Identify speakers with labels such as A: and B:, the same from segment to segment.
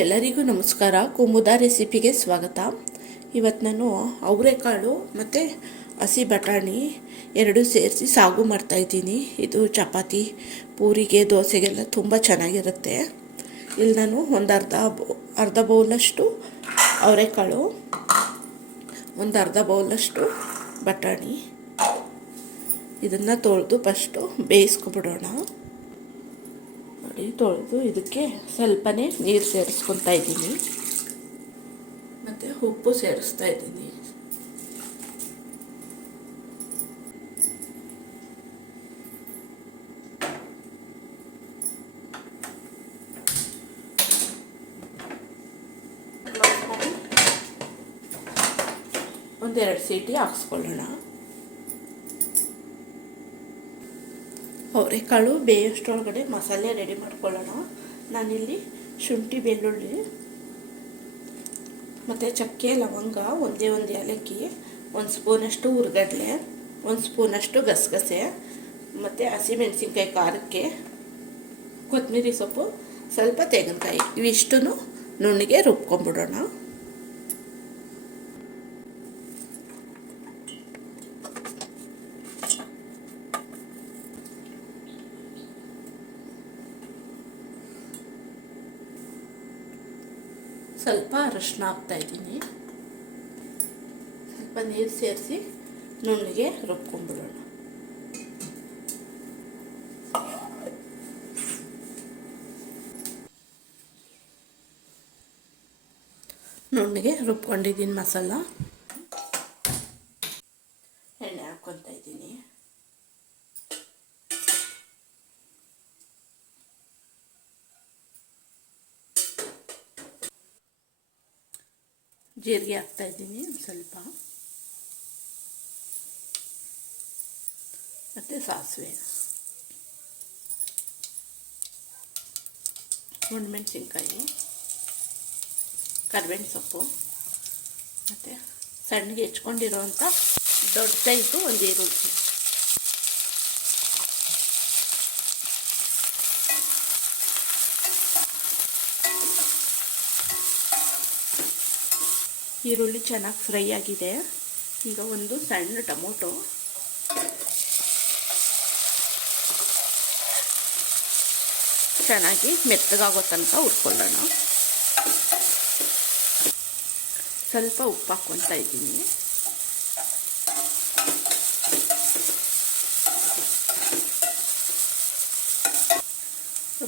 A: ಎಲ್ಲರಿಗೂ ನಮಸ್ಕಾರ. ಕುಮುದ ರೆಸಿಪಿಗೆ ಸ್ವಾಗತ. ಇವತ್ತು ನಾನು ಅವರೆಕಾಳು ಮತ್ತು ಹಸಿ ಬಟಾಣಿ ಎರಡು ಸೇರಿಸಿ ಸಾಗು ಮಾಡ್ತಾಯಿದ್ದೀನಿ ಇದು ಚಪಾತಿ, ಪೂರಿಗೆ, ದೋಸೆಗೆಲ್ಲ ತುಂಬ ಚೆನ್ನಾಗಿರುತ್ತೆ. ಇಲ್ಲಿ ನಾನು ಒಂದು ಅರ್ಧ ಅರ್ಧ ಬೌಲಷ್ಟು ಅವರೆಕಾಳು, ಒಂದು ಅರ್ಧ ಬೌಲಷ್ಟು ಬಟಾಣಿ. ಇದನ್ನು ತೊಳೆದು ಫಸ್ಟು ಬೇಯಿಸ್ಕೊಬಿಡೋಣ. ನೋಡಿ ತೊಳೆದು ಇದಕ್ಕೆ ಸ್ವಲ್ಪನೇ ನೀರು ಸೇರಿಸ್ಕೊತಾ ಇದ್ದೀನಿ. ಮತ್ತು ಉಪ್ಪು ಸೇರಿಸ್ತಾ ಇದ್ದೀನಿ. ಒಂದೆರಡು ಸೀಟಿ ಹಾಕ್ಸ್ಕೊಳ್ಳೋಣ. ಅವರೆಕಾಳು ಬೇಯೋಷ್ಟೊಳಗಡೆ ಮಸಾಲೆ ರೆಡಿ ಮಾಡ್ಕೊಳ್ಳೋಣ. ನಾನಿಲ್ಲಿ ಶುಂಠಿ, ಬೆಳ್ಳುಳ್ಳಿ ಮತ್ತು ಚಕ್ಕೆ, ಲವಂಗ, ಒಂದೇ ಒಂದು ಏಲಕ್ಕಿ, ಒಂದು ಸ್ಪೂನಷ್ಟು ಹುರ್ಗಡ್ಲೆ ಒಂದು ಸ್ಪೂನಷ್ಟು ಗಸಗಸೆ ಮತ್ತು ಹಸಿಮೆಣಸಿನ್ಕಾಯಿ ಖಾರಕ್ಕೆ ಕೊತ್ತಂಬರಿ ಸೊಪ್ಪು, ಸ್ವಲ್ಪ ತೆಂಗಿನಕಾಯಿ. ಇವಿಷ್ಟು ನುಣ್ಣಿಗೆ ರುಬ್ಕೊಂಬಿಡೋಣ. ಸ್ವಲ್ಪ ಅರಶಿನ ಹಾಕ್ತಾ ಇದ್ದೀನಿ. ಸ್ವಲ್ಪ ನೀರು ಸೇರಿಸಿ ನುಣ್ಣಗೆ ರುಬ್ಕೊಂಡ್ಬಿಡೋಣ. ನುಣ್ಣಗೆ ರುಬ್ಕೊಂಡಿದ್ದೀನಿ ಮಸಾಲ ಎಣ್ಣೆ ಹಾಕ್ಕೊತಾ ಇದ್ದೀನಿ ಜೀರಿಗೆ ಹಾಕ್ತಾ ಇದ್ದೀನಿ ಒಂದು ಸ್ವಲ್ಪ. ಮತ್ತು ಸಾಸಿವೆ. ಹುಣ್ಮೆಣಸಿನ್ಕಾಯಿ, ಕರ್ಬೇವಿನ ಸೊಪ್ಪು, ಮತ್ತು ಸಣ್ಣಗೆ ಹೆಚ್ಕೊಂಡಿರೋವಂಥ ದೊಡ್ಡ ಸೈಜು ಒಂದು ಈರುಳ್ಳಿ. ಈರುಳ್ಳಿ ಚೆನ್ನಾಗಿ ಫ್ರೈ ಆಗಿದೆ. ಈಗ ಒಂದು ಸಣ್ಣ ಟೊಮೊಟೊ. ಚೆನ್ನಾಗಿ ಮೆತ್ತಗಾಗೋ ತನಕ ಹುರ್ಕೊಳ್ಳೋಣ. ಸ್ವಲ್ಪ ಉಪ್ಪು ಹಾಕ್ಕೊತಾ ಇದ್ದೀನಿ.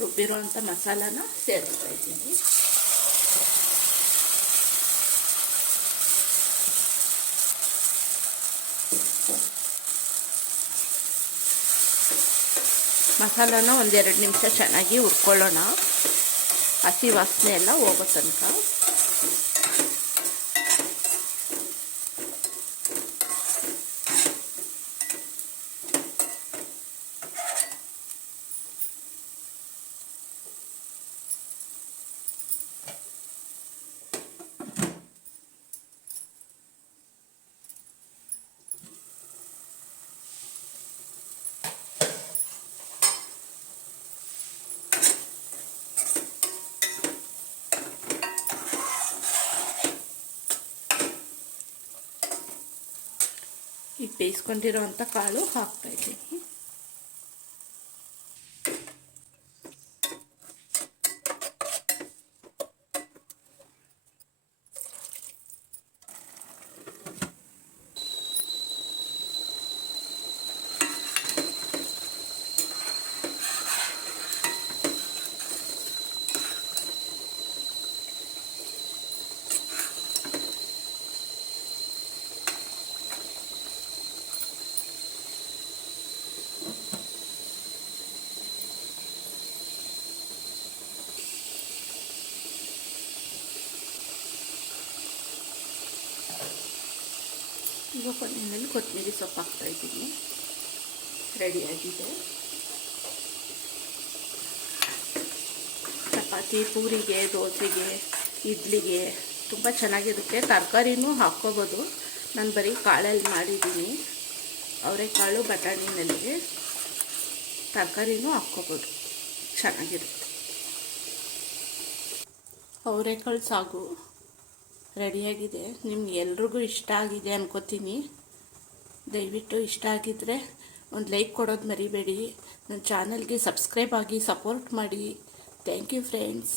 A: ರುಬ್ಬಿರೋಂಥ ಮಸಾಲಾನ ಸೇರಿಸ್ತಾ ಇದ್ದೀನಿ. ಮಸಾಲಾನ ಒಂದೆರಡು ನಿಮಿಷ ಚೆನ್ನಾಗಿ ಹುರ್ಕೊಳ್ಳೋಣ. ಹಸಿ ವಾಸನೆ ಎಲ್ಲ ಹೋಗೋ ತನಕ. ಈಗ ಬೇಯಿಸ್ಕೊಂಡಿರೋವಂಥ ಕಾಳು ಹಾಕ್ತಾ ಇದ್ದೀನಿ ಈಗ ಕೊನೆಯಲ್ಲಿ ಕೊತ್ತಂಬರಿ ಸೊಪ್ಪು ಹಾಕ್ತಾ ಇದ್ದೀನಿ. ರೆಡಿಯಾಗಿದೆ ಚಪಾತಿ, ಪೂರಿಗೆ, ದೋಸೆಗೆ, ಇಡ್ಲಿಗೆ ತುಂಬ ಚೆನ್ನಾಗಿರುತ್ತೆ. ತರಕಾರಿನೂ ಹಾಕ್ಕೋಬೋದು. ನಾನು ಬರೀ ಕಾಳಲ್ಲಿ ಮಾಡಿದ್ದೀನಿ. ಅವರೆಕಾಳು ಬಟಾಣಿನಲ್ಲಿ ತರಕಾರಿನೂ ಹಾಕ್ಕೋಬೋದು. ಚೆನ್ನಾಗಿರುತ್ತೆ. ಅವರೆಕಾಳು ಸಾಗು. ರೆಡಿಯಾಗಿದೆ. ನಿಮ್ಗೆ ಎಲ್ರಿಗೂ ಇಷ್ಟ ಆಗಿದೆ ಅನ್ಕೋತೀನಿ. ದಯವಿಟ್ಟು ಇಷ್ಟ ಆಗಿದ್ದರೆ ಒಂದು ಲೈಕ್ ಕೊಡೋದು ಮರಿಬೇಡಿ. ನನ್ನ ಚಾನಲ್ಗೆ ಸಬ್ಸ್ಕ್ರೈಬ್ ಆಗಿ ಸಪೋರ್ಟ್ ಮಾಡಿ. Thank you friends.